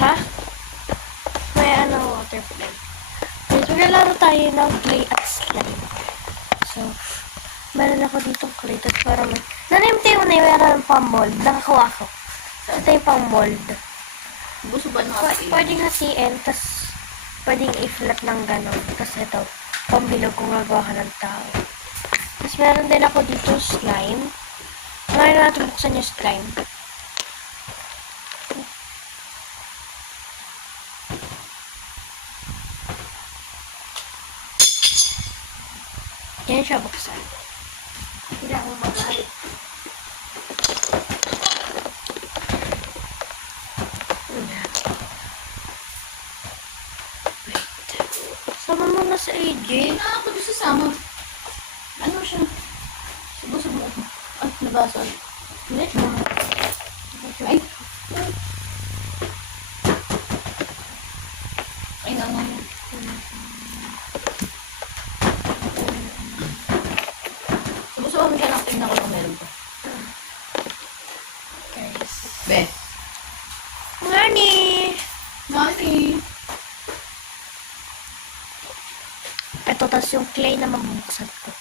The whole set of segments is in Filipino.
Ha? May water play. Maglalaro tayo ng clay at slime. So, meron ako ditong clay. Tapos parang nanimti mo na yung meron pang mold. Nakakuha ko. So, ito yung pang mold. Gusto ba natin? Pwedeng hasiin, tapos pwedeng i-flat ng gano'n. Tapos ito, pambilog kung gagawa ka ng tao. Tapos meron din ako dito slime. Ngayon natin buksan yung slime. Yan siya buksan. Hindi ako magalit. Sama mo na sa AJ. Hindi na ako gusto sama. Ano siya? Subo-subo ako. Ay, nabasag. Hindi. Ay. Ay, nga nga. Subo-subo mo siya lang. Tingnan ko kung meron pa. Guys. Be. Nani! Mami. Ito, tas yung clay na mabubuksan ko.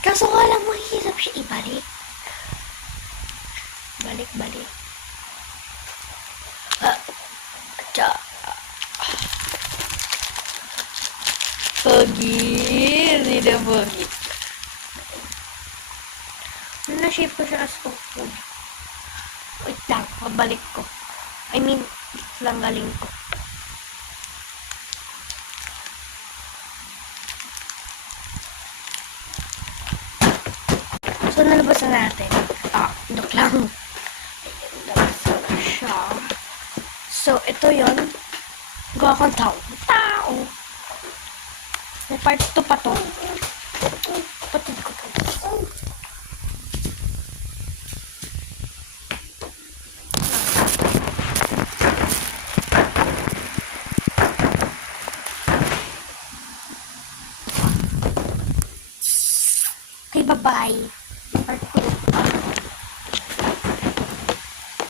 Kaso nga lang, mahirap siya ibalik. Balik. Pogi. Hindi pogi. Na-shape ko siya as spoon. Wait lang, mabalik ko. I mean, lang galing ko. So, nalabas na natin. Dok lang. Nalabas na siya. So, ito yun. Gawa kong tao. May part 2 pa to. Patid ko po. Okay, bye-bye. Part 2